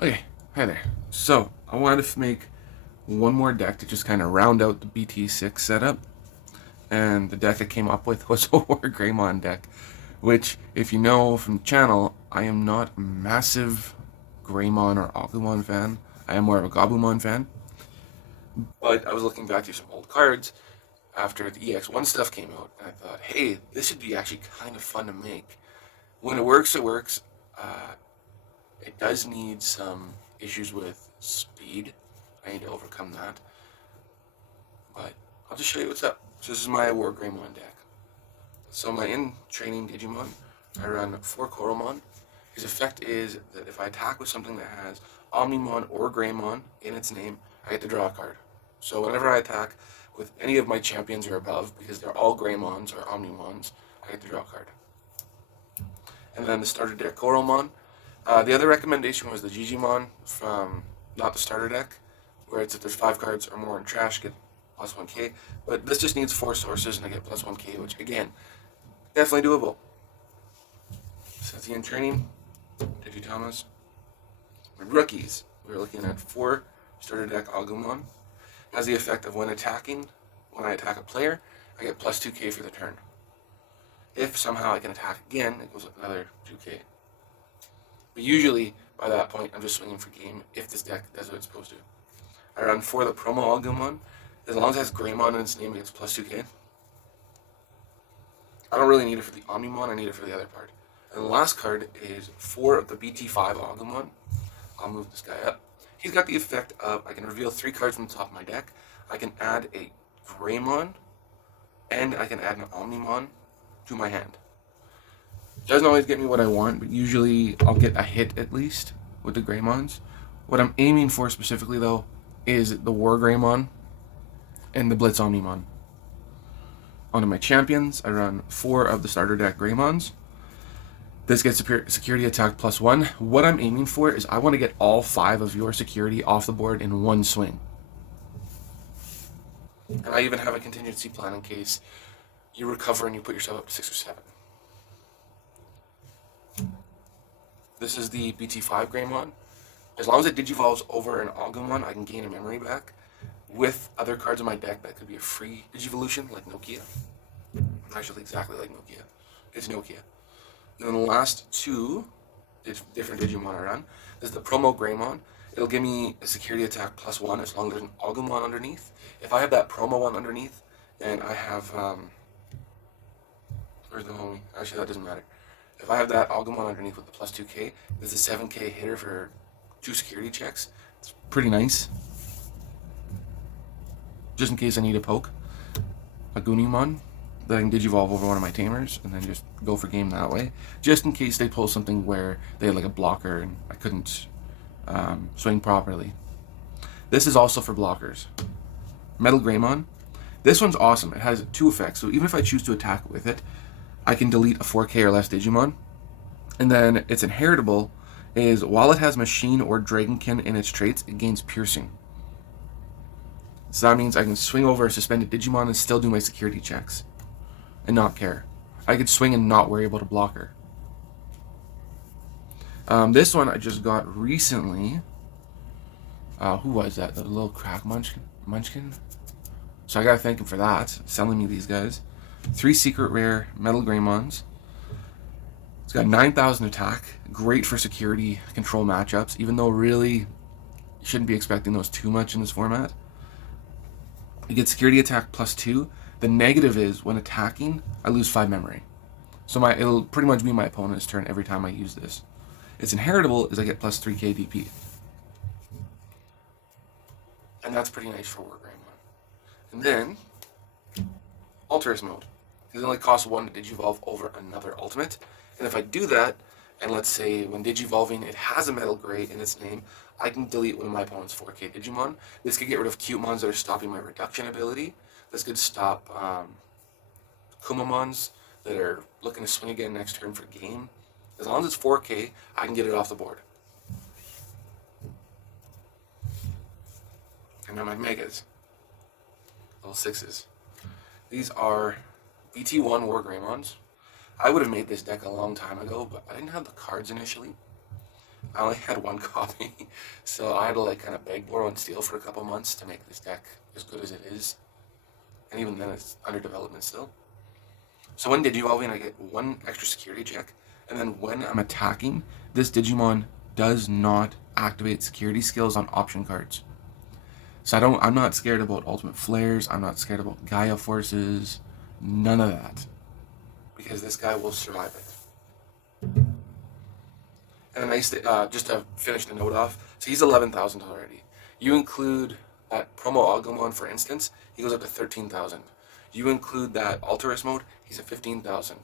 Okay, hi there. So, I wanted to make one more deck to just kind of round out the BT6 setup. And the deck I came up with was a WarGreymon deck, which, if you know from the channel, I am not a massive Greymon or Agumon fan. I am more of a Gabumon fan. But I was looking back through some old cards after the EX1 stuff came out, and I thought, hey, this should be actually kind of fun to make. When it works, it works. Uh, it does need some issues with speed. I need to overcome that. But I'll just show you what's up. So this is my WarGreymon deck. So my in-training Digimon, I run 4 Coromon. His effect is that if I attack with something that has Omnimon or Greymon in its name, I get to draw a card. So whenever I attack with any of my champions or above, because they're all Greymons or Omnimons, I get to draw a card. And then the starter deck Coromon. The other recommendation was the Digimon from not the starter deck, where it's if there's 5 cards or more in trash, get plus 1k. But this just needs 4 sources and I get plus 1k, which again, definitely doable. So that's the in training. Tamers. My rookies, we're looking at 4 starter deck Agumon. Has the effect of when I attack a player, I get plus 2k for the turn. If somehow I can attack again, it goes another 2k. But usually, by that point, I'm just swinging for game if this deck does what it's supposed to. I run for the promo Agumon. As long as it has Greymon in its name, it gets plus 2k. I don't really need it for the Omnimon, I need it for the other part. And the last card is 4 of the BT5 Agumon. I'll move this guy up. He's got the effect of I can reveal 3 cards from the top of my deck. I can add a Greymon, and I can add an Omnimon to my hand. Doesn't always get me what I want, but usually I'll get a hit at least with the Greymons. What I'm aiming for specifically, though, is the WarGreymon and the Blitz Omnimon. Onto my champions, I run 4 of the starter deck Greymons. This gets security attack plus 1. What I'm aiming for is I want to get all 5 of your security off the board in one swing. And I even have a contingency plan in case you recover and you put yourself up to 6 or 7. This is the BT5 Greymon. As long as it digivolves over an Agumon, I can gain a memory back. With other cards in my deck, that could be a free digivolution, like Nokia. Actually, exactly like Nokia. It's Nokia. And then the last 2 different Digimon I run is the promo Greymon. It'll give me a security attack plus 1 as long as there's an Agumon underneath. If I have that promo one underneath, and I have where's the homie? Actually, that doesn't matter. If I have that Agumon underneath with the plus 2k, there's a 7k hitter for 2 security checks. It's pretty nice. Just in case I need a poke. A Gunimon that I can digivolve over one of my Tamers and then just go for game that way. Just in case they pull something where they had like a blocker and I couldn't swing properly. This is also for blockers. Metal Greymon. This one's awesome. It has 2 effects. So even if I choose to attack with it, I can delete a 4k or less Digimon. And then its inheritable is while it has Machine or Dragonkin in its traits, it gains Piercing. So that means I can swing over a suspended Digimon and still do my security checks. And not care. I could swing and not worry about a blocker. This one I just got recently. Who was that? The little crack munchkin? So I gotta thank him for that, selling me these guys. 3 secret rare Metal Greymons. It's got 9,000 attack. Great for security control matchups, even though really you shouldn't be expecting those too much in this format. You get security attack plus 2. The negative is when attacking, I lose 5 memory. So it'll pretty much be my opponent's turn every time I use this. Its inheritable is I get plus 3k DP. And that's pretty nice for WarGreymon. And then, Alterous mode. It only costs 1 to digivolve over another ultimate. And if I do that, and let's say when digivolving it has a Metal Grey in its name, I can delete one of my opponent's 4k Digimon. This could get rid of Cutemons that are stopping my reduction ability. This could stop Kumamons that are looking to swing again next turn for game. As long as it's 4k, I can get it off the board. And now my Megas. Level 6s. These are BT1 WarGreymons. I would have made this deck a long time ago, but I didn't have the cards initially. I only had one copy, so I had to like kind of beg, borrow, and steal for a couple months to make this deck as good as it is. And even then, it's under development still. So when Digivolving, I get one extra security check, and then when I'm attacking, this Digimon does not activate security skills on option cards. So I'm not scared about Ultimate Flares, I'm not scared about Gaia Forces, none of that. Because this guy will survive it. And a nice, just to finish the note off, so he's 11,000 already. You include that promo Agumon, for instance, he goes up to 13,000. You include that Alterous mode, he's at 15,000.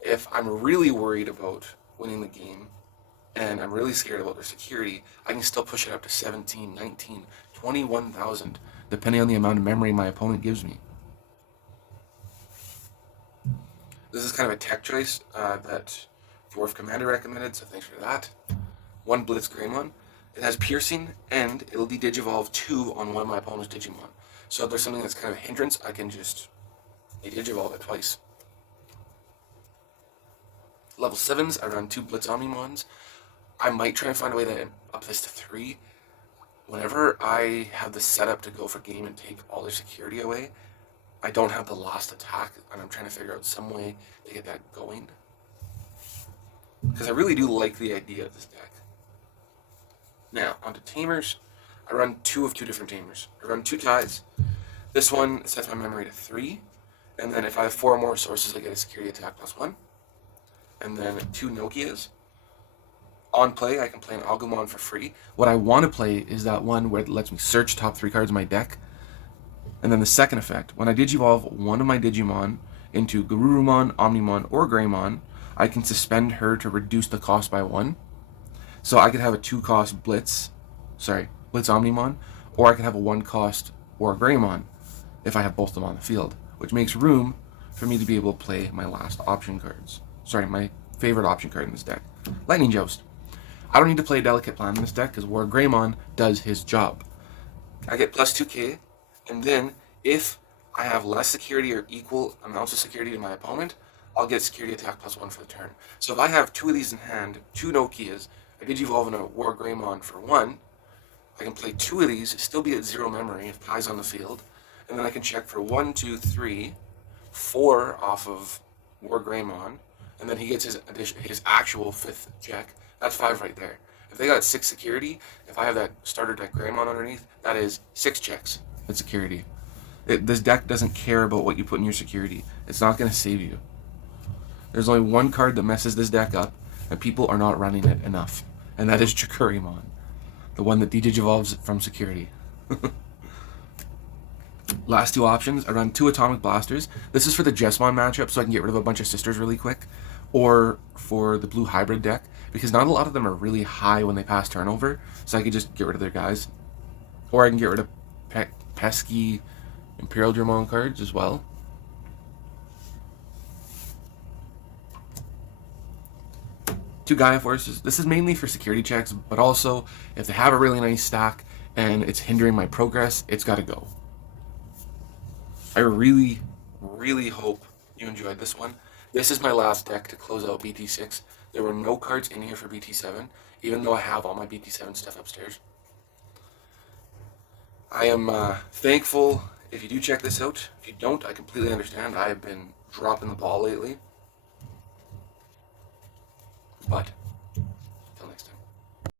If I'm really worried about winning the game, and I'm really scared about their security, I can still push it up to 17, 19, 21,000, depending on the amount of memory my opponent gives me. This is kind of a tech choice that Dwarf Commander recommended, so thanks for that. One Blitz Greymon. It has piercing, and it'll de-digivolve 2 on one of my opponent's Digimon. So if there's something that's kind of a hindrance, I can just de-digivolve it twice. Level 7s, I run 2 Blitz Omnimons. I might try and find a way to up this to 3. Whenever I have the setup to go for game and take all their security away, I don't have the last attack, and I'm trying to figure out some way to get that going. Because I really do like the idea of this deck. Now, onto Tamers. I run 2 of 2 different Tamers. I run 2 ties. This one sets my memory to 3, and then if I have 4 more sources, I get a security attack +1. And then 2 Nokias. On play, I can play an Agumon for free. What I want to play is that one where it lets me search top 3 cards of my deck. And then the second effect, when I Digivolve one of my Digimon into Garurumon, Omnimon, or Greymon, I can suspend her to reduce the cost by 1. So I could have a 2-cost Blitz Omnimon, or I could have a 1-cost WarGreymon if I have both of them on the field, which makes room for me to be able to play my last option cards. My favorite option card in this deck, Lightning Jost. I don't need to play a delicate plan in this deck because WarGreymon does his job. I get plus 2k, and then if I have less security or equal amounts of security to my opponent, I'll get security attack +1 for the turn. So if I have 2 of these in hand, 2 Nokias, I Digivolve in a WarGreymon for 1, I can play 2 of these, still be at 0 memory if Kai's on the field, and then I can check for 1, 2, 3, 4 off of WarGreymon, and then he gets his actual 5th check. That's 5 right there. If they got 6 security, if I have that starter deck Greymon underneath, that is 6 checks at security. This deck doesn't care about what you put in your security. It's not going to save you. There's only one card that messes this deck up, and people are not running it enough, and that is Greymon, the one that de-digivolves from security. Last 2 options, I run 2 Atomic Blasters. This is for the Jesmon matchup, so I can get rid of a bunch of sisters really quick, or for the blue hybrid deck, because not a lot of them are really high when they pass turnover, so I can just get rid of their guys. Or I can get rid of pesky Imperial Dramon cards as well. Two Gaia Forces. This is mainly for security checks, but also if they have a really nice stack and it's hindering my progress, it's got to go. I really, really hope you enjoyed this one. This is my last deck to close out BT6. There were no cards in here for BT7, even though I have all my BT7 stuff upstairs. I am thankful if you do check this out. If you don't, I completely understand. I have been dropping the ball lately. But